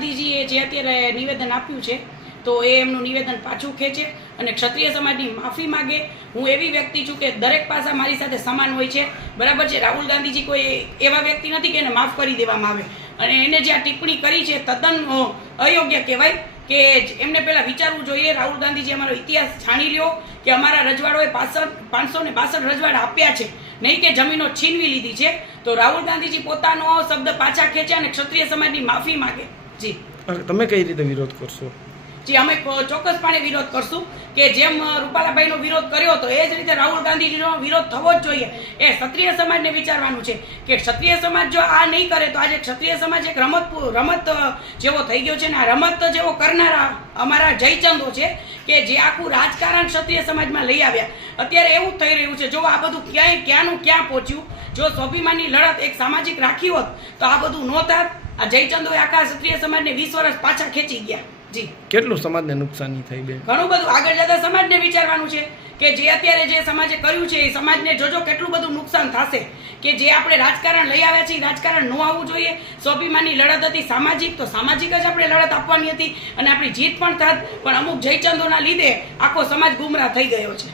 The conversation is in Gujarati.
ગાંધીજીએ જે અત્યારે નિવેદન આપ્યું છે તો એ એમનું નિવેદન પાછું ખેંચે અને ક્ષત્રિય સમાજની માફી માગે. હું એવી વ્યક્તિ છું કે દરેક પાસા મારી સાથે સમાન હોય છે, બરાબર છે. રાહુલ ગાંધીજી કોઈ એવા વ્યક્તિ નથી કે એને માફ કરી દેવામાં આવે, અને એને જે આ ટિપ્પણી કરી છે તદ્દન અયોગ્ય કહેવાય. કે એમને પહેલાં વિચારવું જોઈએ. રાહુલ ગાંધીજી અમારો ઇતિહાસ જાણી લ્યો કે અમારા રજવાડોએ 562 રજવાડા આપ્યા છે, નહીં કે જમીનો છીનવી લીધી છે. તો રાહુલ ગાંધીજી પોતાનો શબ્દ પાછા ખેંચે અને ક્ષત્રિય સમાજની માફી માગે. જી તમે કઈ રીતે વિરોધ કરશો? જી અમે ચોક્કસપણે વિરોધ કરશું કે જેમ રૂપાલાભાઈનો વિરોધ કર્યો હતો એ જ રીતે રાહુલ ગાંધીજીનો વિરોધ થવો જ જોઈએ. એ ક્ષત્રિય સમાજને વિચારવાનું છે કે ક્ષત્રિય સમાજ જો આ નહીં કરે તો આજે ક્ષત્રિય સમાજ એક રમત જેવો થઈ ગયો છે ને આ રમત જેવો કરનારા અમારા જયચંદો છે કે જે આખું રાજકારણ ક્ષત્રિય સમાજમાં લઈ આવ્યા. અત્યારે એવું થઈ રહ્યું છે, જો આ બધું ક્યાંનું ક્યાં પહોંચ્યું. જો સ્વાભિમાનની લડત એક સામાજિક રાખી હોત તો આ બધું ન થાત. આ જયચંદોએ આખા ક્ષત્રિય સમાજને 20 વર્ષ પાછા ખેંચી ગયા. જી કેટલું સમાજને નુકસાની થઈ બેન? ઘણું બધું. આગળ જતા સમાજને વિચારવાનું છે કે જે અત્યારે જે સમાજે કર્યું છે એ સમાજને જોજો કેટલું બધું નુકસાન થશે. કે જે આપણે રાજકારણ લઈ આવ્યા છીએ રાજકારણ ન આવવું જોઈએ. સ્વાભિમાનની લડત હતી સામાજિક, તો સામાજિક જ આપણે લડત આપવાની હતી અને આપણી જીત પણ થાત. પણ અમુક જયચંદોના લીધે આખો સમાજ ગુમરાહ થઈ ગયો છે.